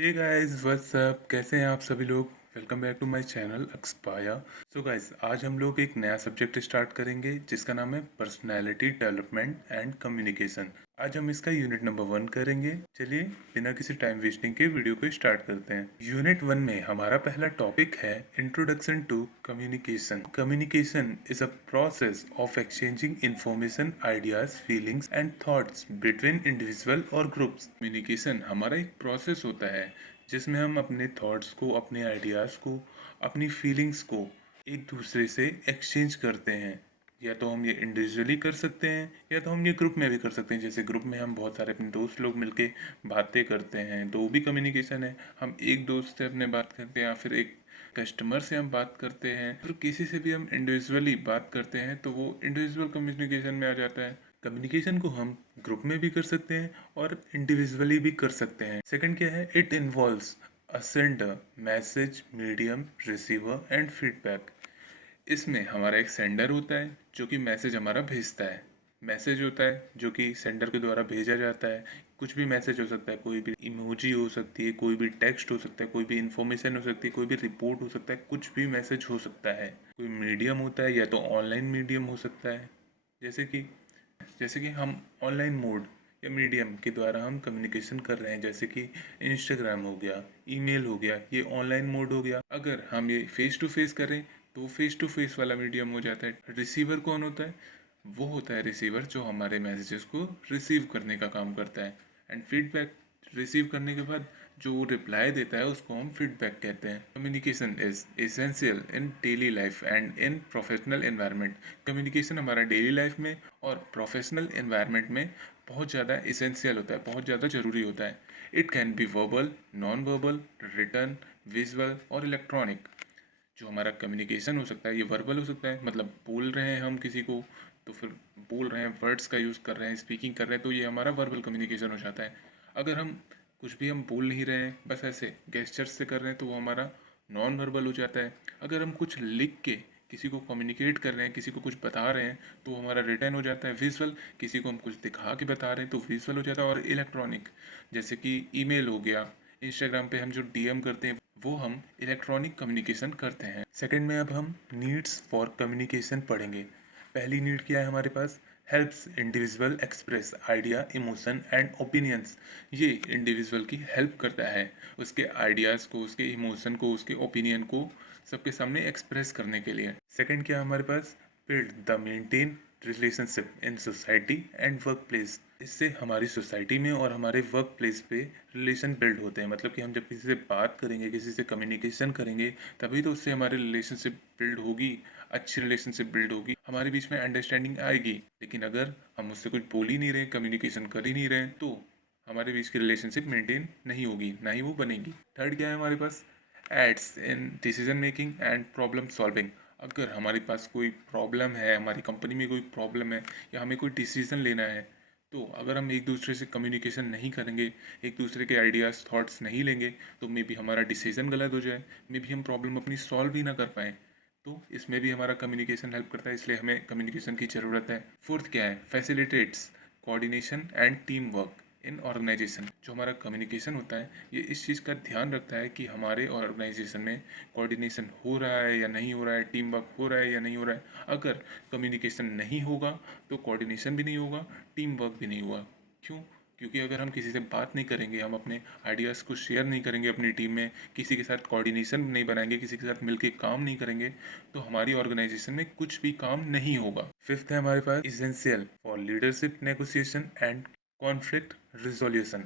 Hey guys what's up, कैसे हैं आप सभी लोग। Welcome back to my channel एक्सपाया। सो गाइस, आज हम लोग एक नया सब्जेक्ट स्टार्ट करेंगे जिसका नाम है पर्सनालिटी डेवलपमेंट एंड कम्युनिकेशन। आज हम इसका यूनिट नंबर 1 करेंगे। चलिए बिना किसी टाइम वेस्टिंग के वीडियो को स्टार्ट करते हैं। यूनिट 1 में हमारा पहला टॉपिक है introduction to communication. Communication is a process of exchanging information, ideas, feelings and thoughts between individual और ग्रुप्स। कम्युनिकेशन हमारा एक प्रोसेस होता है जिसमें हम अपने थॉट्स को, अपने आइडियाज़ को, अपनी फीलिंग्स को एक दूसरे से एक्सचेंज करते हैं। या तो हम ये इंडिविजुअली कर सकते हैं या तो हम ये ग्रुप में भी कर सकते हैं। जैसे ग्रुप में हम बहुत सारे अपने दोस्त लोग मिलके बातें करते हैं तो वो भी कम्युनिकेशन है। हम एक दोस्त से अपने बात करते हैं या फिर एक कस्टमर से हम बात करते हैं, फिर किसी से भी हम इंडिविजुअली बात करते हैं तो वो इंडिविजुअल कम्युनिकेशन में आ जाता है। कम्युनिकेशन को हम ग्रुप में भी कर सकते हैं और इंडिविजुअली भी कर सकते हैं। सेकंड क्या है, it involves a sender, message, medium, receiver and feedback. इसमें हमारा एक सेंडर होता है जो कि मैसेज हमारा भेजता है, मैसेज होता है जो कि सेंडर के द्वारा भेजा जाता है। कुछ भी मैसेज हो सकता है, कोई भी इमोजी हो सकती है, कोई भी टेक्स्ट हो सकता है, कोई भी इंफॉर्मेशन हो सकती है, कोई भी रिपोर्ट हो सकता है, कुछ भी मैसेज हो सकता है। कोई मीडियम होता है या तो ऑनलाइन मीडियम हो सकता है। जैसे कि हम ऑनलाइन मोड या मीडियम के द्वारा हम कम्युनिकेशन कर रहे हैं, जैसे कि इंस्टाग्राम हो गया, ईमेल हो गया, ये ऑनलाइन मोड हो गया। अगर हम ये फेस टू फेस करें तो फेस टू फेस वाला मीडियम हो जाता है। रिसीवर कौन होता है? वो होता है रिसीवर जो हमारे मैसेजेस को रिसीव करने का काम करता है। एंड फीडबैक, रिसीव करने के बाद जो रिप्लाई देता है उसको हम फीडबैक कहते हैं। Communication is essential in daily life and in professional environment. Communication हमारा डेली लाइफ में और प्रोफेशनल एनवायरनमेंट में बहुत ज़्यादा इसेंशियल होता है, बहुत ज़्यादा ज़रूरी होता है। It can be verbal, non verbal, return, visual और इलेक्ट्रॉनिक। जो हमारा कम्युनिकेशन हो सकता है ये वर्बल हो सकता है, मतलब बोल रहे हैं हम किसी को तो फिर बोल रहे हैं, वर्ड्स का यूज़ कर रहे हैं, स्पीकिंग कर रहे हैं, तो ये हमारा वर्बल कम्युनिकेशन हो जाता है। अगर हम कुछ भी हम बोल नहीं रहे हैं, बस ऐसे गेस्चर्स से कर रहे हैं, तो वो हमारा नॉन वर्बल हो जाता है। अगर हम कुछ लिख के किसी को कम्युनिकेट कर रहे हैं, किसी को कुछ बता रहे हैं, तो हमारा रिटर्न हो जाता है। विजुअल, किसी को हम कुछ दिखा के बता रहे हैं तो विजुअल हो जाता है। और इलेक्ट्रॉनिक, जैसे कि ईमेल हो गया, इंस्टाग्राम पे हम जो डीएम करते हैं वो हम इलेक्ट्रॉनिक कम्युनिकेशन करते हैं। सेकंड में अब हम नीड्स फॉर कम्युनिकेशन पढ़ेंगे। पहली नीड क्या है हमारे पास? Helps individual express idea, emotion and opinions. ये इंडिविजुअल की हेल्प करता है उसके आइडियाज़ को, उसके इमोशन को, उसके ओपिनियन को सबके सामने एक्सप्रेस करने के लिए। सेकंड क्या है हमारे पास? Build the maintain relationship in society and work place. इससे हमारी सोसाइटी में और हमारे वर्क प्लेस पे रिलेशन बिल्ड होते हैं। मतलब कि हम जब किसी से बात करेंगे, किसी से कम्युनिकेशन करेंगे, तभी तो उससे हमारी रिलेशनशिप बिल्ड होगी, अच्छी रिलेशनशिप बिल्ड होगी, हमारे बीच में अंडरस्टैंडिंग आएगी। लेकिन अगर हम उससे कुछ बोल ही नहीं रहे, कम्युनिकेशन कर ही नहीं रहे, तो हमारे बीच की रिलेशनशिप मेंटेन नहीं होगी, ना ही वो बनेगी। थर्ड क्या है हमारे पास? Aids in decision making and problem solving. अगर हमारे पास कोई प्रॉब्लम है, हमारी कंपनी में कोई प्रॉब्लम है या हमें कोई डिसीजन लेना है, तो अगर हम एक दूसरे से कम्युनिकेशन नहीं करेंगे, एक दूसरे के आइडियाज़, थॉट्स नहीं लेंगे, तो मे बी हमारा डिसीजन गलत हो जाए, मे बी हम प्रॉब्लम अपनी सॉल्व ही ना कर पाएँ। तो इसमें भी हमारा कम्युनिकेशन हेल्प करता है, इसलिए हमें कम्युनिकेशन की ज़रूरत है। फोर्थ क्या है? Facilitates coordination and team work in organization. जो हमारा कम्युनिकेशन होता है ये इस चीज़ का ध्यान रखता है कि हमारे ऑर्गेनाइजेशन में कोऑर्डिनेशन हो रहा है या नहीं हो रहा है, टीम वर्क हो रहा है या नहीं हो रहा है। अगर कम्युनिकेशन नहीं होगा तो कोऑर्डिनेशन भी नहीं होगा, टीम वर्क भी नहीं होगा। क्यों? क्योंकि अगर हम किसी से बात नहीं करेंगे, हम अपने आइडियाज़ को शेयर नहीं करेंगे अपनी टीम में, किसी के साथ कोऑर्डिनेशन नहीं बनाएंगे, किसी के साथ मिलके काम नहीं करेंगे, तो हमारी ऑर्गेनाइजेशन में कुछ भी काम नहीं होगा। फिफ्थ है हमारे पास essential for leadership, negotiation and conflict resolution.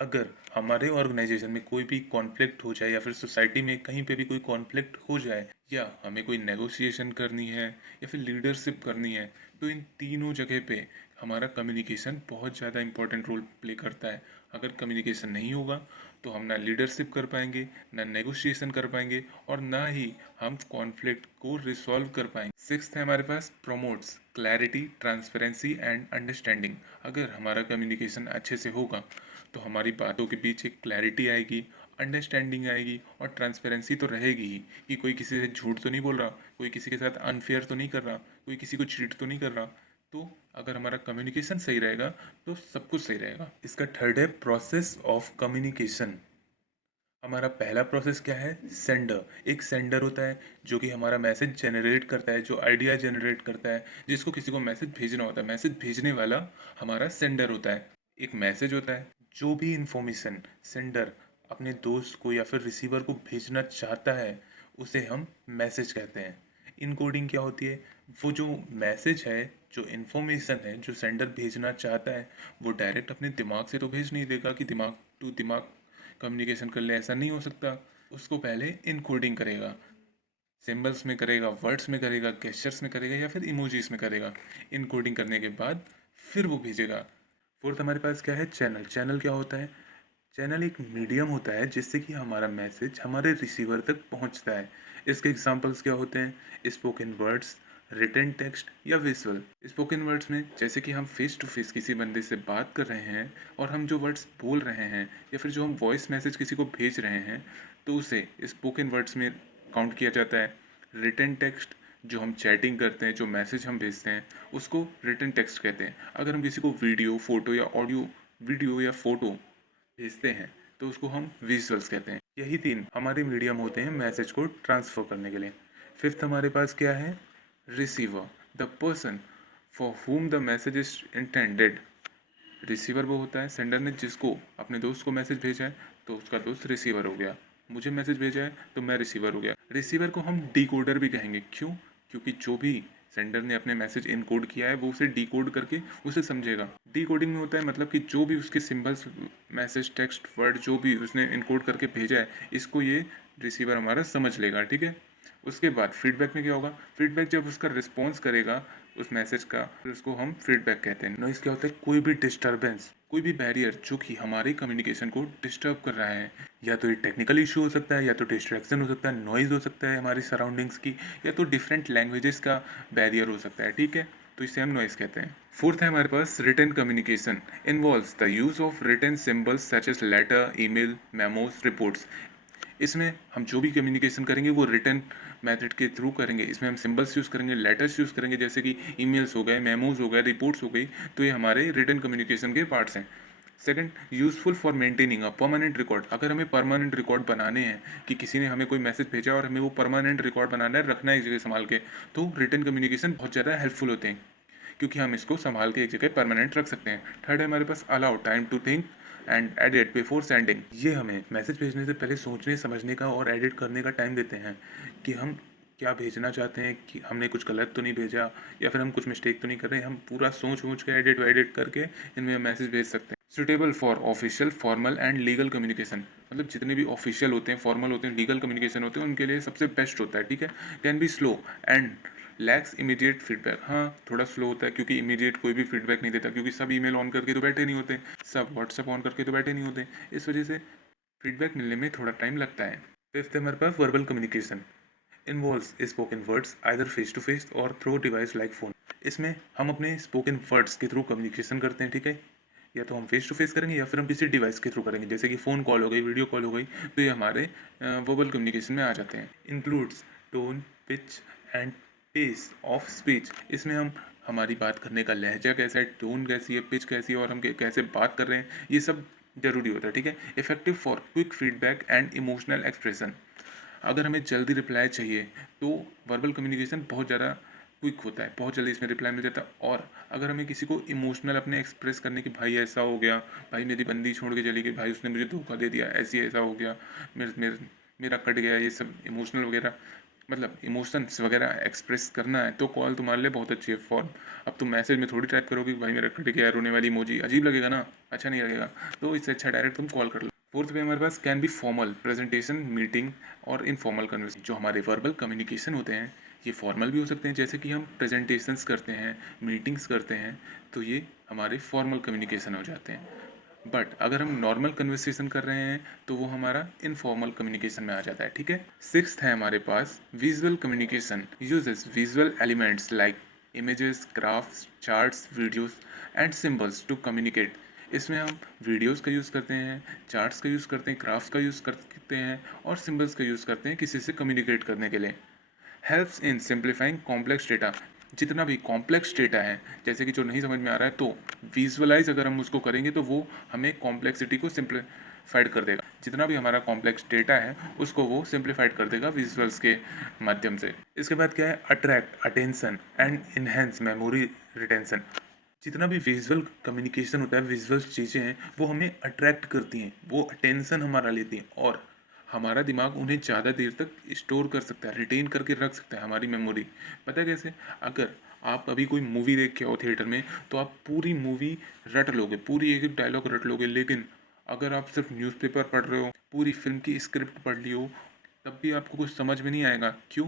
अगर हमारे ऑर्गेनाइजेशन में कोई भी कॉन्फ्लिक्ट हो जाए या फिर सोसाइटी में कहीं पे भी कोई कॉन्फ्लिक्ट हो जाए या हमें कोई नेगोशिएशन करनी है या फिर लीडरशिप करनी है, तो इन तीनों जगह पे हमारा कम्युनिकेशन बहुत ज़्यादा इंपॉर्टेंट रोल प्ले करता है। अगर कम्युनिकेशन नहीं होगा तो हम ना लीडरशिप कर पाएंगे, ना नेगोशिएशन कर पाएंगे और ना ही हम कॉन्फ्लिक्ट को रिसॉल्व कर पाएंगे। सिक्स्थ है हमारे पास promotes clarity, transparency and understanding. अगर हमारा कम्युनिकेशन अच्छे से होगा तो हमारी बातों के पीछे क्लैरिटी आएगी, अंडरस्टैंडिंग आएगी और ट्रांसपेरेंसी तो रहेगी ही कि कोई किसी से झूठ तो नहीं बोल रहा, कोई किसी के साथ अनफेयर तो नहीं कर रहा, कोई किसी को चीट तो नहीं कर रहा। तो अगर हमारा कम्युनिकेशन सही रहेगा तो सब कुछ सही रहेगा। इसका थर्ड है प्रोसेस ऑफ कम्युनिकेशन। हमारा पहला प्रोसेस क्या है? सेंडर। एक सेंडर होता है जो कि हमारा मैसेज जनरेट करता है, जो आइडिया जनरेट करता है, जिसको किसी को मैसेज भेजना होता है। मैसेज भेजने वाला हमारा सेंडर होता है। एक मैसेज होता है, जो भी इंफॉर्मेशन सेंडर अपने दोस्त को या फिर रिसीवर को भेजना चाहता है उसे हम मैसेज कहते हैं। इनकोडिंग क्या होती है? वो जो मैसेज है, जो इन्फॉर्मेशन है, जो सेंडर भेजना चाहता है, वो डायरेक्ट अपने दिमाग से तो भेज नहीं देगा कि दिमाग टू दिमाग कम्युनिकेशन कर ले, ऐसा नहीं हो सकता। उसको पहले इनकोडिंग करेगा, सिंबल्स में करेगा, वर्ड्स में करेगा, गेस्चर्स में करेगा या फिर इमोजीज में करेगा। इनकोडिंग करने के बाद फिर वो भेजेगा। फोर्थ हमारे पास क्या है? चैनल। चैनल क्या होता है? चैनल एक मीडियम होता है जिससे कि हमारा मैसेज हमारे रिसीवर तक पहुंचता है। इसके एग्जांपल्स क्या होते हैं? स्पोकन वर्ड्स, रिटन टेक्स्ट या विजुअल। स्पोकन वर्ड्स में जैसे कि हम फेस टू फेस किसी बंदे से बात कर रहे हैं और हम जो वर्ड्स बोल रहे हैं या फिर जो हम वॉइस मैसेज किसी को भेज रहे हैं तो उसे स्पोकन वर्ड्स में काउंट किया जाता है। रिटन टेक्स्ट, जो हम चैटिंग करते हैं, जो मैसेज हम भेजते हैं, उसको रिटन टेक्स्ट कहते हैं। अगर हम किसी को वीडियो, फोटो या ऑडियो, वीडियो या फोटो भेजते हैं तो उसको हम विजुअल्स कहते हैं। यही तीन हमारे मीडियम होते हैं मैसेज को ट्रांसफ़र करने के लिए। फिफ्थ हमारे पास क्या है? Receiver, the person for whom the message is intended. Receiver वो होता है, सेंडर ने जिसको अपने दोस्त को मैसेज भेजा है तो उसका दोस्त रिसीवर हो गया। मुझे मैसेज भेजा है तो मैं रिसीवर हो गया। रिसीवर को हम डिकोडर भी कहेंगे। क्यों? क्योंकि जो भी सेंडर ने अपने मैसेज इनकोड किया है वो उसे डिकोड करके उसे समझेगा। डिकोडिंग में होता है मतलब कि जो भी उसके सिंबल्स, मैसेज, टेक्स्ट, वर्ड जो भी उसने इनकोड करके भेजा है, इसको ये रिसीवर हमारा समझ लेगा। ठीक है। उसके बाद फीडबैक में क्या होगा? फीडबैक जब उसका रिस्पॉन्स करेगा उस मैसेज का, फिर उसको हम फीडबैक कहते हैं। नॉइस क्या होता है? कोई भी डिस्टर्बेंस, कोई भी बैरियर जो कि हमारे कम्युनिकेशन को डिस्टर्ब कर रहा है। या तो ये टेक्निकल इशू हो सकता है, या तो डिस्ट्रैक्शन हो सकता है, नॉइज़ हो सकता है हमारी सराउंडिंग्स की, या तो डिफरेंट लैंग्वेजेस का बैरियर हो सकता है। ठीक है, तो इसे हम नॉइज़ कहते हैं। फोर्थ है हमारे पास written communication. Involves the use of written symbols such as letter, email, memos, reports. इसमें हम जो भी कम्युनिकेशन करेंगे वो रिटन मेथड के थ्रू करेंगे। इसमें हम सिंबल्स यूज़ करेंगे, लेटर्स यूज़ करेंगे, जैसे कि ईमेल्स हो गए, मेमोज हो गए, रिपोर्ट्स हो गई। तो ये हमारे रिटन कम्युनिकेशन के पार्ट्स हैं। Second, useful for maintaining a permanent record. अगर हमें परमानेंट रिकॉर्ड बनाने हैं कि किसी ने हमें कोई मैसेज भेजा और हमें वो परमानेंट रिकॉर्ड बनाना है, रखना है एक जगह संभाल के, तो रिटन कम्युनिकेशन बहुत ज़्यादा हेल्पफुल होते हैं क्योंकि हम इसको संभाल के एक जगह परमानेंट रख सकते हैं। थर्ड है हमारे पास allow time to think and edit before sending. ये हमें मैसेज भेजने से पहले सोचने समझने का और एडिट करने का टाइम देते हैं कि हम क्या भेजना चाहते हैं, कि हमने कुछ गलत तो नहीं भेजा या फिर हम कुछ मिस्टेक तो नहीं कर रहे हैं। हम पूरा सोच वोच के एडिट वेडिट करके इनमें मैसेज भेज सकते हैं। Suitable for official, formal and legal communication. मतलब जितने भी ऑफिशियल होते हैं, फॉर्मल होते हैं, लीगल कम्युनिकेशन होते हैं, उनके लिए सबसे बेस्ट होता है। ठीक है। Can be slow and lakhs immediate feedback. हाँ, थोड़ा स्लो होता है क्योंकि इमीडिएट कोई भी फीडबैक नहीं देता, क्योंकि सब ईमेल ऑन करके तो बैठे नहीं होते, सब व्हाट्सएप ऑन करके तो बैठे नहीं होते। इस वजह से फीडबैक मिलने में थोड़ा टाइम लगता है। फिफ्थ है हमारे पास verbal communication. Involves spoken words either face to face और थ्रू डिवाइस लाइक फ़ोन। इसमें हम अपने स्पोकन वर्ड्स के थ्रू कम्युनिकेशन करते हैं। ठीक है। या तो हम फेस टू फेस करेंगे या फिर हम किसी डिवाइस के थ्रू करेंगे, जैसे कि फ़ोन कॉल हो गई, वीडियो कॉल हो गई, तो ये हमारे वर्बल कम्युनिकेशन में आ जाते हैं। Includes tone, pitch and pace of speech. इसमें हम हमारी बात करने का लहजा कैसा है, टोन कैसी है, पिच कैसी है और हम कैसे बात कर रहे हैं, ये सब जरूरी होता है। ठीक है। Effective for quick feedback and emotional expression. अगर हमें जल्दी रिप्लाई चाहिए तो वर्बल कम्युनिकेशन बहुत ज़्यादा क्विक होता है, बहुत जल्दी इसमें रिप्लाई मिल जाता है। और अगर हमें किसी को इमोशनल अपने एक्सप्रेस करने की, भाई ऐसा हो गया, भाई मेरी बंदी छोड़ के चली गई, भाई उसने मुझे धोखा दे दिया, ऐसी ऐसा हो गया, मेरे मेरे मेरा कट गया, ये सब इमोशनल वगैरह, मतलब इमोशंस वगैरह एक्सप्रेस करना है तो कॉल तुम्हारे लिए बहुत अच्छी है। फॉर्म अब तुम मैसेज में थोड़ी टाइप करोगे कि भाई मेरा कट गया, रोने वाली इमोजी, अजीब लगेगा ना, अच्छा नहीं लगेगा। तो इससे अच्छा डायरेक्ट तुम कॉल कर लो। फोर्थ पे हमारे पास can be formal presentation, meeting और इनफॉर्मल कन्वर्सेशन। जो हमारे वर्बल कम्युनिकेशन होते हैं ये फॉर्मल भी हो सकते हैं, जैसे कि हम प्रेजेंटेशंस करते हैं, मीटिंग्स करते हैं, तो ये हमारे फॉर्मल कम्युनिकेशन हो जाते हैं। बट अगर हम नॉर्मल कन्वर्सेशन कर रहे हैं तो वो हमारा इनफॉर्मल कम्युनिकेशन में आ जाता है। ठीक है। सिक्स्थ है हमारे पास visual communication. Uses visual elements like images, graphs, charts, videos and symbols to communicate. इसमें हम वीडियोस का यूज़ करते हैं, चार्ट्स का यूज़ करते हैं, ग्राफ्स का यूज़ करते हैं और सिंबल्स का यूज़ करते हैं किसी से कम्युनिकेट करने के लिए। Helps in simplifying complex data. जितना भी कॉम्प्लेक्स डेटा है, जैसे कि जो नहीं समझ में आ रहा है, तो विजुअलाइज अगर हम उसको करेंगे तो वो हमें कॉम्प्लेक्सिटी को सिंप्लीफाइड कर देगा। जितना भी हमारा कॉम्प्लेक्स डेटा है उसको वो सिंप्लीफाइड कर देगा विजुअल्स के माध्यम से। इसके बाद क्या है, attract attention and enhance memory retention. जितना भी विजुअल कम्युनिकेशन होता है, विजुअल चीज़ें हैं वो हमें अट्रैक्ट करती हैं, वो अटेंशन हमारा लेती हैं और हमारा दिमाग उन्हें ज़्यादा देर तक स्टोर कर सकता है, रिटेन करके रख सकता है हमारी मेमोरी। पता है कैसे? अगर आप अभी कोई मूवी देख के आओ थिएटर में तो आप पूरी मूवी रट लोगे, पूरी एक एक डायलॉग रट लोगे, लेकिन अगर आप सिर्फ न्यूज़पेपर पढ़ रहे हो, पूरी फिल्म की स्क्रिप्ट पढ़ ली हो, तब भी आपको कुछ समझ में नहीं आएगा। क्यों?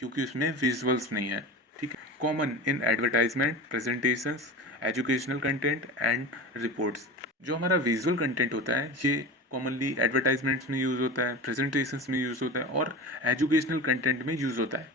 क्योंकि उसमें विजुअल्स नहीं है। ठीक है। Common in advertisement, presentations, educational content and reports. जो हमारा विजुअल कंटेंट होता है ये कॉमनली एडवर्टाइजमेंट्स में यूज़ होता है, प्रेजेंटेशंस में यूज़ होता है और एजुकेशनल कंटेंट में यूज़ होता है।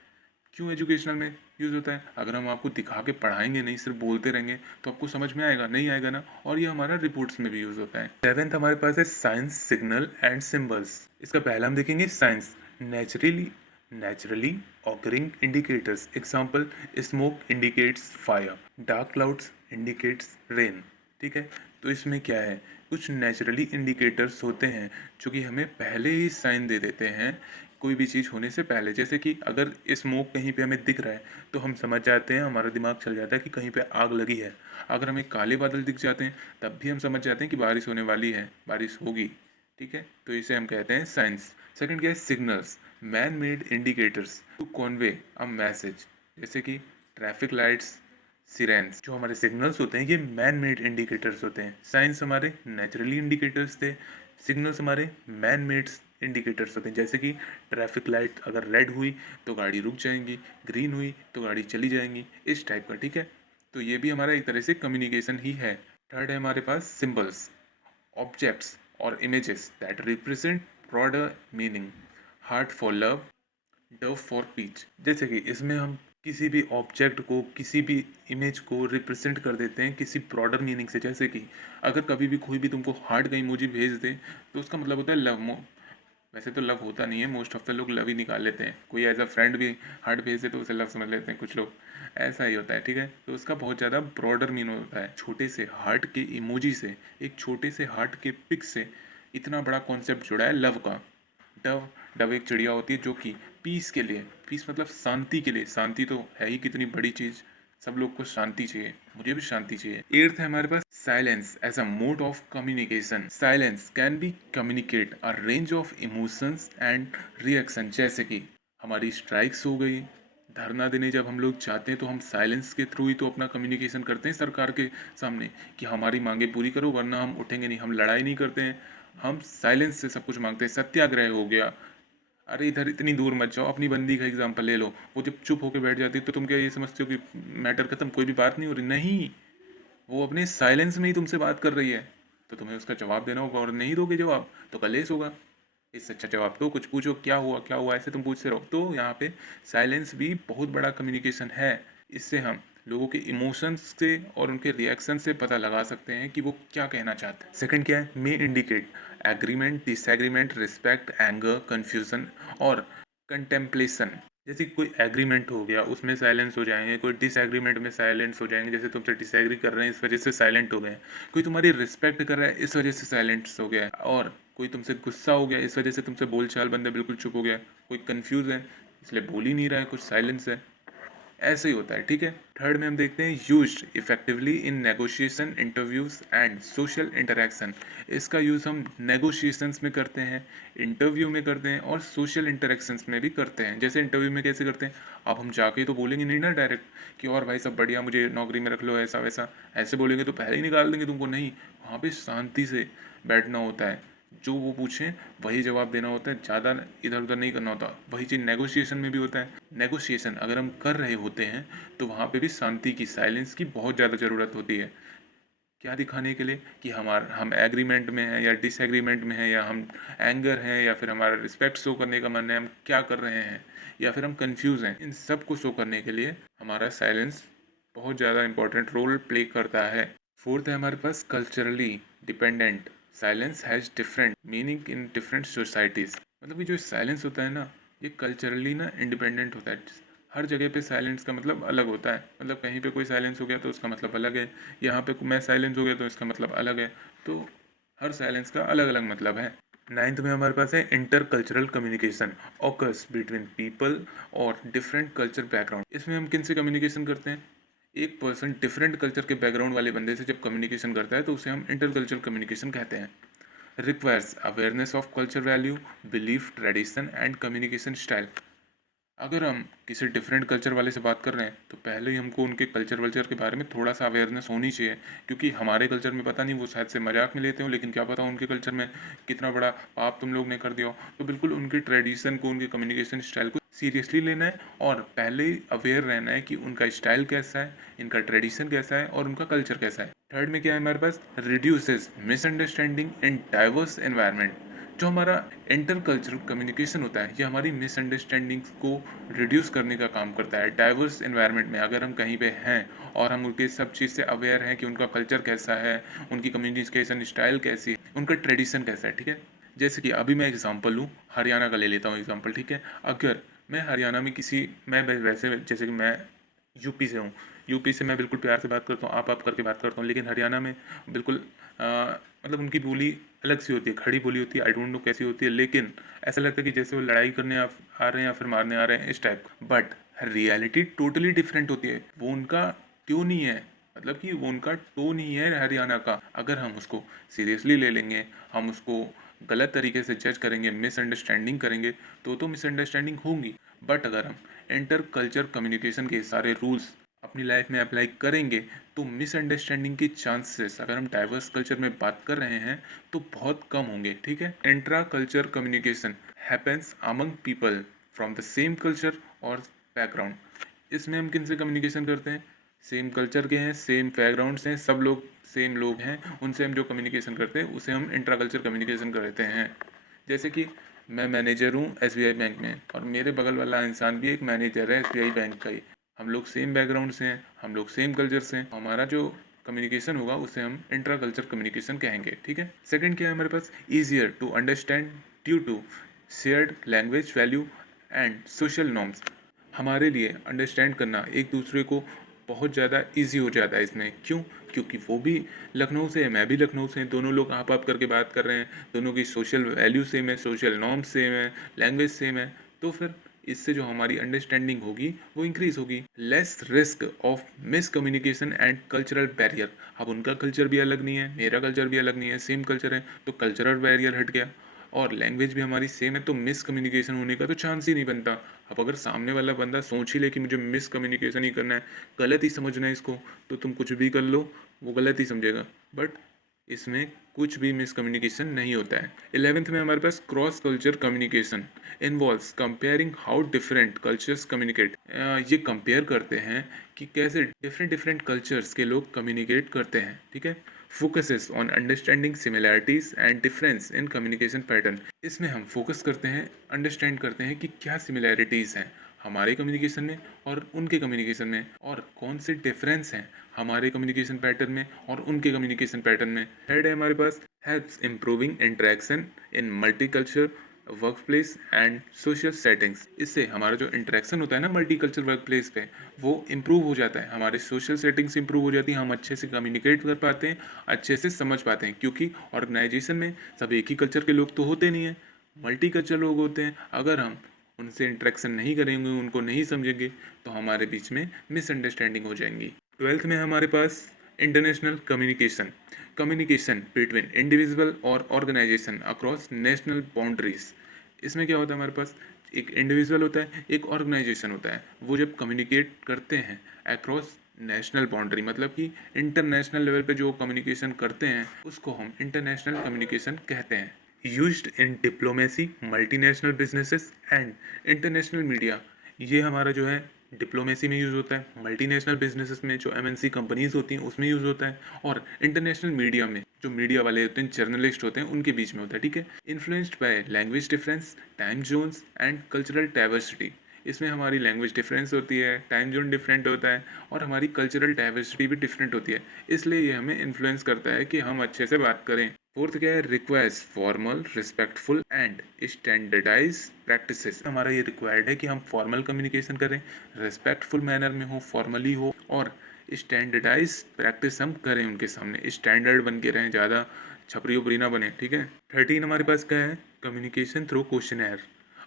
क्यों एजुकेशनल में यूज़ होता है? अगर हम आपको दिखा के पढ़ाएंगे नहीं, सिर्फ बोलते रहेंगे, तो आपको समझ में आएगा? नहीं आएगा ना। और ये हमारा रिपोर्ट्स में भी यूज़ होता है। सेवेंथ हमारे पास है साइंस, सिग्नल एंड सिंबल्स। इसका पहला हम देखेंगे science. Naturally occurring indicators. Example, smoke indicates fire, dark clouds indicates rain. ठीक है। तो इसमें क्या है, कुछ नेचुरली इंडिकेटर्स होते हैं जो कि हमें पहले ही साइन दे देते हैं कोई भी चीज़ होने से पहले। जैसे कि अगर स्मोक कहीं पे हमें दिख रहा है तो हम समझ जाते हैं, हमारा दिमाग चल जाता है कि कहीं पे आग लगी है। अगर हमें काले बादल दिख जाते हैं तब भी हम समझ जाते हैं कि बारिश होने वाली है, बारिश होगी। ठीक है। तो इसे हम कहते हैं साइंस। सेकंड क्या है, signals, man made indicators to convey a message. जैसे कि ट्रैफिक लाइट्स, सिरेंस। जो हमारे सिग्नल्स होते हैं ये मैन मेड इंडिकेटर्स होते हैं। साइंस हमारे नेचुरली इंडिकेटर्स थे, सिग्नल्स हमारे मैन मेड इंडिकेटर्स होते हैं। जैसे कि ट्रैफिक लाइट अगर रेड हुई तो गाड़ी रुक जाएंगी, ग्रीन हुई तो गाड़ी चली जाएंगी, इस टाइप का। ठीक है। तो ये भी हमारा एक तरह से कम्युनिकेशन ही है। थर्ड है हमारे पास सिंबल्स, ऑब्जेक्ट्स और images that represent broader meaning. Heart for love, dove for peace. जैसे कि इसमें हम किसी भी ऑब्जेक्ट को, किसी भी इमेज को रिप्रेजेंट कर देते हैं किसी ब्रॉडर मीनिंग से। जैसे कि अगर कभी भी कोई भी तुमको हार्ट का इमोजी भेज दे तो उसका मतलब होता है लव। वैसे तो लव होता नहीं है, मोस्ट ऑफ द लोग लव ही निकाल लेते हैं। कोई एज अ फ्रेंड भी हार्ट भेज दे तो उसे लव समझ लेते हैं कुछ लोग, ऐसा ही होता है। ठीक है। तो उसका बहुत ज़्यादा ब्रॉडर मीन होता है। छोटे से हार्ट के इमोजी से, एक छोटे से हार्ट के पिक से इतना बड़ा कॉन्सेप्ट जुड़ा है लव का। डव, डव एक चिड़िया होती है जो कि पीस के लिए, पीस मतलब शांति के लिए, शांति तो है ही कितनी बड़ी चीज़, सब लोग को शांति चाहिए, मुझे भी शांति चाहिए। एर्थ है हमारे पास silence as a mode of communication. Silence can be communicate a range of emotions and reaction. जैसे कि हमारी स्ट्राइक्स हो गई, धरना देने जब हम लोग जाते हैं तो हम साइलेंस के थ्रू ही तो अपना कम्युनिकेशन करते हैं सरकार के सामने कि हमारी मांगे पूरी करो वरना हम उठेंगे नहीं। हम लड़ाई नहीं करते हैं, हम साइलेंस से सब कुछ मांगते हैं। सत्याग्रह हो गया, अरे इधर इतनी दूर मत जाओ, अपनी बंदी का एग्जाम्पल ले लो। वो जब चुप होकर बैठ जाती है तो तुम क्या ये समझते हो कि मैटर खत्म, कोई भी बात नहीं हो रही? नहीं, वो अपने साइलेंस में ही तुमसे बात कर रही है, तो तुम्हें उसका जवाब देना होगा। और नहीं दोगे जवाब तो कलेश होगा। इससे अच्छा जवाब दो, कुछ पूछो क्या हुआ क्या हुआ, ऐसे तुम पूछते रहो। तो यहाँ पे साइलेंस भी बहुत बड़ा कम्युनिकेशन है। इससे हम लोगों के इमोशंस से और उनके रिएक्शन से पता लगा सकते हैं कि वो क्या कहना चाहते हैं। सेकंड क्या है, may indicate agreement, disagreement, respect, anger, confusion और कंटेम्पलेशन। जैसे कोई एग्रीमेंट हो गया उसमें साइलेंस हो जाएंगे, कोई डिसएग्रीमेंट में साइलेंस हो जाएंगे, जैसे तुमसे डिसएग्री कर रहे हैं इस वजह से साइलेंट हो गए, कोई तुम्हारी रिस्पेक्ट कर रहा है इस वजह से साइलेंस हो गया, और कोई तुमसे गुस्सा हो गया इस वजह से तुमसे बोलचाल बंद है, बिल्कुल चुप हो गया, कोई कंफ्यूज है इसलिए बोल ही नहीं रहा है, कुछ साइलेंस है। ऐसे ही होता है। ठीक है। थर्ड में हम देखते हैं used effectively in negotiation, interviews and social interaction. इसका यूज़ हम नेगोशिएशंस में करते हैं, इंटरव्यू में करते हैं और सोशल इंटरेक्शंस में भी करते हैं। जैसे इंटरव्यू में कैसे करते हैं, अब हम जाके तो बोलेंगे नहीं ना डायरेक्ट कि और भाई सब बढ़िया, मुझे नौकरी में रख लो, ऐसा वैसा। ऐसे बोलेंगे तो पहले ही निकाल देंगे तुमको। नहीं, वहाँ पे शांति से बैठना होता है, जो वो पूछें वही जवाब देना होता है, ज़्यादा इधर उधर नहीं करना होता। वही चीज़ नेगोशिएशन में भी होता है। नेगोशिएशन अगर हम कर रहे होते हैं तो वहाँ पे भी शांति की, साइलेंस की बहुत ज़्यादा ज़रूरत होती है। क्या दिखाने के लिए कि हम एग्रीमेंट में हैं या डिसएग्रीमेंट में हैं, या हम एंगर हैं, या फिर हमारा रिस्पेक्ट शो करने का मन है, हम क्या कर रहे हैं, या फिर हम कंफ्यूज हैं। इन सब को शो करने के लिए हमारा साइलेंस बहुत ज़्यादा इंपॉर्टेंट रोल प्ले करता है। फोर्थ है हमारे पास culturally dependent. Silence has different meaning in different societies. मतलब कि जो साइलेंस होता है ना, ये कल्चरली ना इंडिपेंडेंट होता है। हर जगह पे साइलेंस का मतलब अलग होता है। मतलब कहीं पे कोई साइलेंस हो गया तो उसका मतलब अलग है, यहाँ पे मैं साइलेंस हो गया तो इसका मतलब अलग है। तो हर साइलेंस का अलग अलग मतलब है। नाइन्थ में हमारे पास है inter cultural communication occurs between people और डिफरेंट कल्चर बैकग्राउंड। इसमें हम किन से कम्युनिकेशन करते हैं? एक पर्सन डिफरेंट कल्चर के बैकग्राउंड वाले बंदे से जब कम्युनिकेशन करता है तो उसे हम इंटर कल्चरल कम्युनिकेशन कहते हैं। Requires awareness of culture value, belief, tradition and communication style. अगर हम किसी डिफरेंट कल्चर वाले से बात कर रहे हैं तो पहले ही हमको उनके कल्चर वल्चर के बारे में थोड़ा सा अवेयरनेस होनी चाहिए, क्योंकि हमारे कल्चर में पता नहीं वो शायद से मजाक में लेते हो, लेकिन क्या पता उनके कल्चर में कितना बड़ा पाप तुम लोग ने कर दिया हो। तो बिल्कुल उनके ट्रेडिशन को, उनके कम्युनिकेशन स्टाइल को सीरियसली लेना है और पहले ही अवेयर रहना है कि उनका स्टाइल कैसा है, इनका ट्रेडिशन कैसा है और उनका कल्चर कैसा है। थर्ड में क्या है हमारे पास? Reduces misunderstanding in diverse environment. जो हमारा इंटर कल्चरल कम्युनिकेशन होता है ये हमारी मिसअंडरस्टैंडिंग्स को रिड्यूस करने का काम करता है। डाइवर्स एनवायरनमेंट में अगर हम कहीं पे हैं और हम उनके सब चीज़ से अवेयर हैं कि उनका कल्चर कैसा है, उनकी कम्युनिकेशन स्टाइल कैसी है, उनका ट्रेडिशन कैसा है, ठीक है। जैसे कि अभी मैं एग्जांपल लूँ, हरियाणा का ले लेता हूँ एग्जांपल, ठीक है। अगर मैं हरियाणा में किसी, मैं वैसे जैसे कि मैं यूपी से हूँ, यूपी से मैं बिल्कुल प्यार से बात करता हूँ, आप करके बात करता हूँ, लेकिन हरियाणा में बिल्कुल मतलब उनकी बोली अलग सी होती है, खड़ी बोली होती है, आई डोंट नो कैसी होती है, लेकिन ऐसा लगता है कि जैसे वो लड़ाई करने आ रहे हैं या फिर मारने आ रहे हैं, इस type. But reality totally different होती है। वो उनका ट्यून ही है, मतलब कि वो उनका टोन ही है हरियाणा का। अगर हम उसको सीरियसली ले लेंगे, हम उसको गलत तरीके से जज करेंगे, मिसअंडरस्टैंडिंग करेंगे तो मिसअंडरस्टैंडिंग होंगी। बट अगर हम इंटर कल्चर कम्युनिकेशन के सारे रूल्स अपनी लाइफ में अप्लाई करेंगे तो मिसअंडरस्टैंडिंग की चांसेस, अगर हम डाइवर्स कल्चर में बात कर रहे हैं तो बहुत कम होंगे, ठीक है। Intra culture communication happens among people from the same culture और बैकग्राउंड। इसमें हम किन से कम्युनिकेशन करते हैं? सेम कल्चर के हैं, सेम बैकग्राउंड से हैं, सब लोग सेम लोग हैं, उनसे हम जो कम्युनिकेशन करते हैं उसे हम इंट्रा कल्चर कम्युनिकेशन करते हैं। जैसे कि मैं मैनेजर हूँ एसबीआई बैंक में और मेरे बगल वाला इंसान भी एक मैनेजर है एसबीआई बैंक का ही। हम लोग सेम बैकग्राउंड से हैं, हम लोग सेम कल्चर से हैं, हमारा जो कम्युनिकेशन होगा उसे हम इंट्रा कल्चर कम्युनिकेशन कहेंगे, ठीक है। सेकंड क्या है हमारे पास? Easier to understand due to shared language, value and social norms. हमारे लिए अंडरस्टैंड करना एक दूसरे को बहुत ज़्यादा इजी हो जाता है इसमें। क्यों? क्योंकि वो भी लखनऊ से है, मैं भी लखनऊ से हैं, दोनों लोग आप करके बात कर रहे हैं, दोनों की सोशल वैल्यू सेम है, सोशल नॉर्म्स सेम है, लैंग्वेज सेम है, तो फिर इससे जो हमारी अंडरस्टैंडिंग होगी वो इंक्रीज होगी। Less risk of miscommunication and cultural barrier. अब उनका कल्चर भी अलग नहीं है, मेरा कल्चर भी अलग नहीं है, सेम कल्चर है तो कल्चरल बैरियर हट गया और लैंग्वेज भी हमारी सेम है तो मिसकम्युनिकेशन होने का तो चांस ही नहीं बनता। अब अगर सामने वाला बंदा सोच ही ले कि मुझे मिसकम्युनिकेशन ही करना है, गलत ही समझना है इसको, तो तुम कुछ भी कर लो वो गलत ही समझेगा। बट इसमें कुछ भी मिसकम्युनिकेशन नहीं होता है। 11th में हमारे पास cross culture communication involves comparing how different cultures communicate. ये कंपेयर करते हैं कि कैसे डिफरेंट डिफरेंट कल्चर्स के लोग कम्युनिकेट करते हैं, ठीक है। Focuses on understanding similarities and difference in communication pattern. इसमें हम फोकस करते हैं, अंडरस्टैंड करते हैं कि क्या सिमिलैरिटीज़ हैं हमारे कम्युनिकेशन में और उनके कम्युनिकेशन में, और कौन से डिफरेंस हैं हमारे कम्युनिकेशन पैटर्न में और उनके कम्युनिकेशन पैटर्न में। थर्ड है हमारे पास helps improving interaction in multiculture work place and social settings. इससे हमारा जो इंटरेक्शन होता है ना मल्टीकल्चर वर्क प्लेस पे, वो इम्प्रूव हो जाता है, हमारे सोशल सेटिंग्स इम्प्रूव हो जाती हैं, हम अच्छे से कम्युनिकेट कर पाते हैं, अच्छे से समझ पाते हैं, क्योंकि ऑर्गेनाइजेशन में सब एक ही कल्चर के लोग तो होते नहीं हैं, मल्टी कल्चर लोग होते हैं। अगर हम उनसे इंटरेक्शन नहीं करेंगे, उनको नहीं समझेंगे, तो हमारे बीच में मिसअंडरस्टैंडिंग हो जाएंगी। 12th में हमारे पास international communication, communication between individual और ऑर्गेनाइजेशन अक्रॉस नेशनल बाउंड्रीज। इसमें क्या होता है हमारे पास? एक इंडिविजुअल होता है, एक ऑर्गेनाइजेशन होता है, वो जब कम्युनिकेट करते हैं अक्रॉस नेशनल बाउंड्री, मतलब कि इंटरनेशनल लेवल पे जो कम्युनिकेशन करते हैं उसको हम इंटरनेशनल कम्युनिकेशन कहते हैं। Used in diplomacy, multinational businesses and international media. ये हमारा जो है डिप्लोमेसी में यूज़ होता है, मल्टीनेशनल बिजनेसेस में जो एमएनसी कंपनीज होती हैं उसमें यूज़ होता है, और इंटरनेशनल मीडिया में जो मीडिया वाले होते हैं, जर्नलिस्ट होते हैं, उनके बीच में होता है, ठीक है। Influenced by language difference, time zones and cultural diversity. इसमें हमारी लैंग्वेज डिफरेंस होती है, टाइम जोन डिफरेंट होता है और हमारी कल्चरल डाइवर्सिटी भी डिफरेंट होती है, इसलिए ये हमें इन्फ्लुएंस करता है कि हम अच्छे से बात करें। फोर्थ क्या है? Requires formal, respectful and standardize practices. हमारा ये रिक्वायर्ड है कि हम फॉर्मल कम्युनिकेशन करें, रिस्पेक्टफुल मैनर में हो, फॉर्मली हो, और स्टैंडर्डाइज प्रैक्टिस हम करें, उनके सामने स्टैंडर्ड बन के रहें, ज़्यादा छपरी उपरी ना बने, ठीक है। 13 हमारे पास क्या है, communication through questionnaire,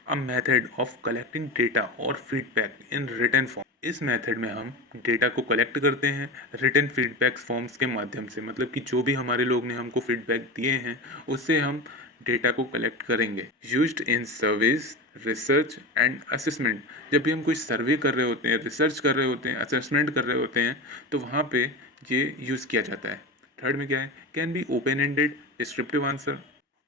a method of collecting data और फीडबैक इन रिटन फॉर्म। इस मेथड में हम डेटा को कलेक्ट करते हैं रिटन फीडबैक फॉर्म्स के माध्यम से, मतलब कि जो भी हमारे लोग ने हमको फीडबैक दिए हैं उससे हम डेटा को कलेक्ट करेंगे। Used in service, research and assessment. जब भी हम कोई सर्वे कर रहे होते हैं, रिसर्च कर रहे होते हैं, असेसमेंट कर रहे होते हैं, तो वहाँ पे ये यूज़ किया जाता है। थर्ड में क्या है, can be open ended descriptive answer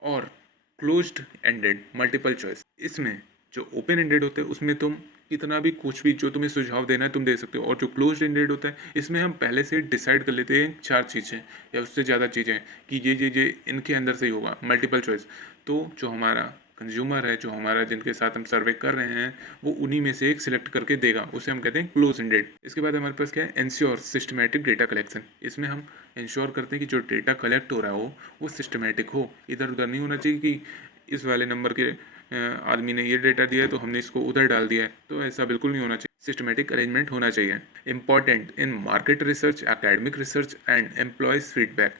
और क्लोज्ड एंडेड मल्टीपल चॉइस। इसमें जो ओपन एंडेड होता है उसमें तुम कितना भी कुछ भी जो तुम्हें सुझाव देना है तुम दे सकते हो, और जो क्लोज्ड एंडेड होता है इसमें हम पहले से डिसाइड कर लेते हैं 4 चीज़ें या उससे ज़्यादा चीज़ें कि ये इनके अंदर से ही होगा, मल्टीपल चॉइस। तो जो हमारा कंज्यूमर है, जो हमारा जिनके साथ हम सर्वे कर रहे हैं, वो उन्हीं में से एक सिलेक्ट करके देगा, उसे हम कहते हैं क्लोज एंडेड। इसके बाद हमारे पास क्या है, एंश्योर सिस्टमैटिक डेटा कलेक्शन। इसमें हम इंश्योर करते हैं कि जो डेटा कलेक्ट हो रहा हो वो सिस्टमैटिक हो, इधर उधर नहीं होना चाहिए कि इस वाले नंबर के आदमी ने ये डेटा दिया है तो हमने इसको उधर डाल दिया है, तो ऐसा बिल्कुल नहीं होना चाहिए। सिस्टमेटिक अरेंजमेंट होना चाहिए। Important in market research, academic research and employees feedback.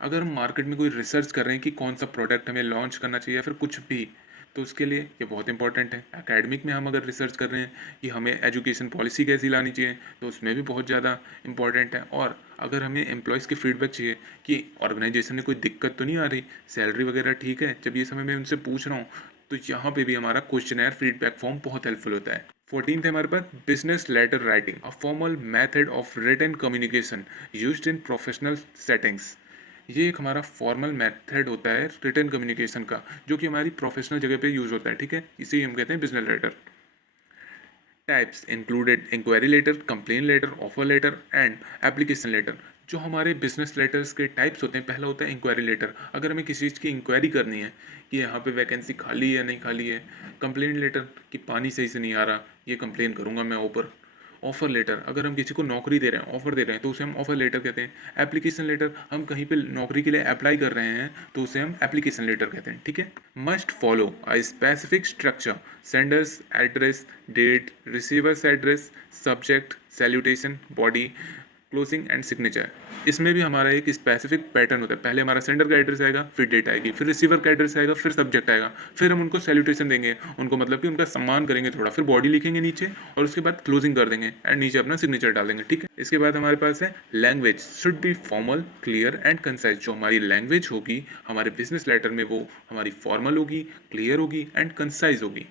अगर हम मार्केट में कोई रिसर्च कर रहे हैं कि कौन सा प्रोडक्ट हमें लॉन्च करना चाहिए या फिर कुछ भी, तो उसके लिए ये बहुत इंपॉर्टेंट है। एकेडमिक में हम अगर रिसर्च कर रहे हैं कि हमें एजुकेशन पॉलिसी कैसी लानी चाहिए, तो उसमें भी बहुत ज़्यादा इंपॉर्टेंट है। और अगर हमें एम्प्लॉयज़ की फीडबैक चाहिए कि ऑर्गेनाइजेशन में कोई दिक्कत तो नहीं आ रही, सैलरी वगैरह ठीक है, जब ये समय मैं उनसे पूछ रहा हूँ, तो यहाँ पे भी हमारा क्वेश्चनर फीडबैक फॉर्म बहुत हेल्पफुल होता है। 14th है हमारे पास business letter writing, a formal method of written communication used in professional settings. ये एक हमारा फॉर्मल मेथड होता है रिटन कम्युनिकेशन का, जो कि हमारी प्रोफेशनल जगह पे यूज़ होता है, ठीक है। इसे हम कहते हैं business letter. Types included inquiry letter, complain letter, offer letter and application letter. जो हमारे बिजनेस लेटर्स के टाइप्स होते हैं, पहला होता है इंक्वायरी लेटर, अगर हमें किसी चीज़ की इंक्वायरी करनी है कि यहाँ पे वैकेंसी खाली है या नहीं खाली है। कंप्लेन लेटर कि पानी सही से नहीं आ रहा, ये कंप्लेन करूँगा मैं ऊपर। ऑफर लेटर, अगर हम किसी को नौकरी दे रहे हैं, ऑफर दे रहे हैं, तो उसे हम ऑफर लेटर कहते हैं। एप्लीकेशन लेटर, हम कहीं पे नौकरी के लिए अप्लाई कर रहे हैं तो उसे हम एप्लीकेशन लेटर कहते हैं, ठीक है। Must follow a specific structure, sender's address, date, receiver's address, subject, salutation, body, closing and signature. इसमें भी हमारा एक स्पेसिफिक पैटर्न होता है। पहले हमारा सेंडर का एड्रेस आएगा, फिर डेट आएगी, फिर रिसीवर का एड्रेस आएगा, फिर सब्जेक्ट आएगा, फिर हम उनको सैल्यूटेशन देंगे, उनको मतलब कि उनका सम्मान करेंगे थोड़ा, फिर बॉडी लिखेंगे नीचे और उसके बाद क्लोजिंग कर देंगे एंड नीचे अपना सिग्नेचर डाल देंगे, ठीक है। इसके बाद हमारे पास है language should be formal, clear and concise. जो हमारी लैंग्वेज होगी हमारे बिजनेस लेटर में, वो हमारी फॉर्मल होगी, क्लियर होगी एंड कंसाइज होगी।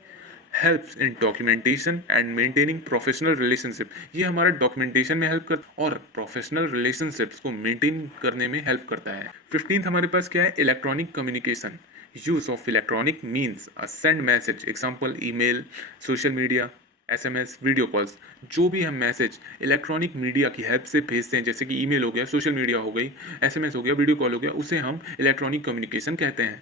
Helps in documentation and maintaining professional relationship. ये हमारा डॉक्यूमेंटेशन में हेल्प कर और प्रोफेशनल रिलेशनशिप्स को मेंटेन करने में हेल्प करता है। 15th हमारे पास क्या है, electronic communication. Use of electronic means a send message, example email, social media, SMS, video calls. जो भी हम मैसेज इलेक्ट्रॉनिक मीडिया की हेल्प से भेजते हैं, जैसे कि ईमेल हो गया, सोशल मीडिया हो गई, एसएमएस हो गया, वीडियो कॉल हो गया, उसे हम इलेक्ट्रॉनिक कम्युनिकेशन कहते हैं।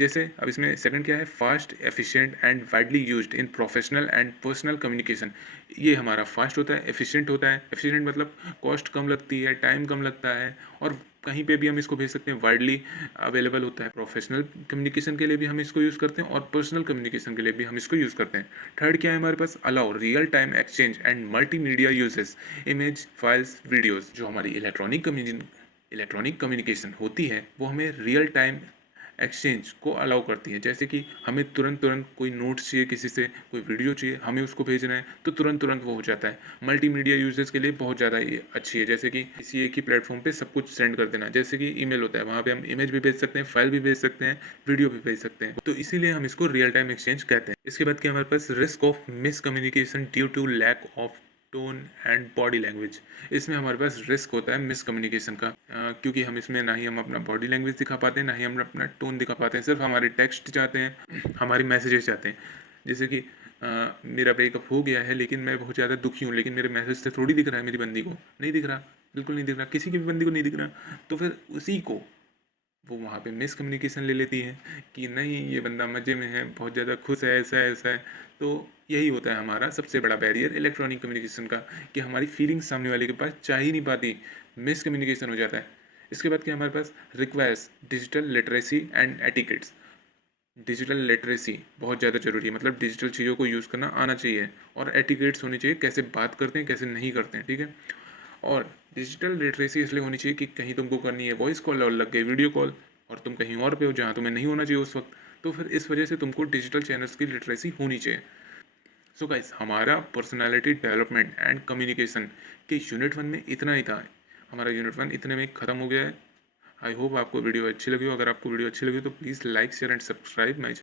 जैसे अब इसमें सेकंड क्या है, fast, efficient and widely used in professional and personal communication. ये हमारा फास्ट होता है, एफिशिएंट होता है। एफिशिएंट मतलब कॉस्ट कम लगती है, टाइम कम लगता है, और कहीं पे भी हम इसको भेज सकते हैं। वाइडली अवेलेबल होता है, प्रोफेशनल कम्युनिकेशन के लिए भी हम इसको यूज़ करते हैं और पर्सनल कम्युनिकेशन के लिए भी हम इसको यूज़ करते हैं। थर्ड क्या है हमारे पास, allow real time exchange and multimedia uses, image, files, videos. जो हमारी इलेक्ट्रॉनिक कम्युनिकेशन होती है वो हमें रियल टाइम एक्सचेंज को अलाउ करती है। जैसे कि हमें तुरंत कोई नोट्स चाहिए, किसी से कोई वीडियो चाहिए, हमें उसको भेजना है तो तुरंत वो हो जाता है। मल्टीमीडिया यूजेस के लिए बहुत ज़्यादा ये अच्छी है, जैसे कि किसी एक ही प्लेटफॉर्म पे सब कुछ सेंड कर देना। जैसे कि ईमेल होता है, वहाँ पे हम इमेज भी भेज सकते हैं, फाइल भी भेज सकते हैं, वीडियो भी भेज सकते हैं, तो इसीलिए हम इसको रियल टाइम एक्सचेंज कहते हैं। इसके बाद क्या हमारे पास, risk of miscommunication due to lack of tone and body language. इसमें हमारे पास रिस्क होता है मिसकम्युनिकेशन का, क्योंकि हम इसमें ना ही हम अपना बॉडी लैंग्वेज दिखा पाते हैं, ना ही हम अपना टोन दिखा पाते हैं। सिर्फ हमारे टेक्स्ट जाते हैं, हमारी मैसेजेस जाते हैं। जैसे कि मेरा ब्रेकअप हो गया है लेकिन मैं बहुत ज़्यादा दुखी हूँ, लेकिन मेरे मैसेज से थोड़ी दिख रहा है मेरी बंदी को, नहीं दिख रहा, बिल्कुल नहीं दिख रहा, किसी की भी बंदी को नहीं दिख रहा। तो फिर उसी को वो वहाँ पे मिसकम्युनिकेशन ले लेती है कि नहीं ये बंदा मज़े में है, बहुत ज़्यादा खुश है, ऐसा है ऐसा है। तो यही होता है हमारा सबसे बड़ा बैरियर इलेक्ट्रॉनिक कम्युनिकेशन का, कि हमारी फीलिंग्स सामने वाले के पास जा ही नहीं पाती, मिसकम्युनिकेशन हो जाता है। इसके बाद क्या हमारे पास, requires digital literacy and etiquettes. Digital literacy बहुत ज़्यादा ज़रूरी है, मतलब डिजिटल चीज़ों को यूज़ करना आना चाहिए, और एटिकेट्स होनी चाहिए, कैसे बात करते हैं कैसे नहीं करते हैं, ठीक है। और डिजिटल लिटरेसी इसलिए होनी चाहिए कि कहीं तुमको करनी है वॉइस कॉल और लग गई वीडियो कॉल, और तुम कहीं और पे हो जहाँ तुम्हें नहीं होना चाहिए उस वक्त, तो फिर इस वजह से तुमको डिजिटल चैनल्स की लिटरेसी होनी चाहिए। सो गाइस, हमारा पर्सनालिटी डेवलपमेंट एंड कम्युनिकेशन के यूनिट 1 में इतना ही था। हमारा यूनिट 1 इतने में ख़त्म हो गया है। आई होप आपको वीडियो अच्छी लगी हो। अगर आपको वीडियो अच्छी लगी तो please like share and subscribe my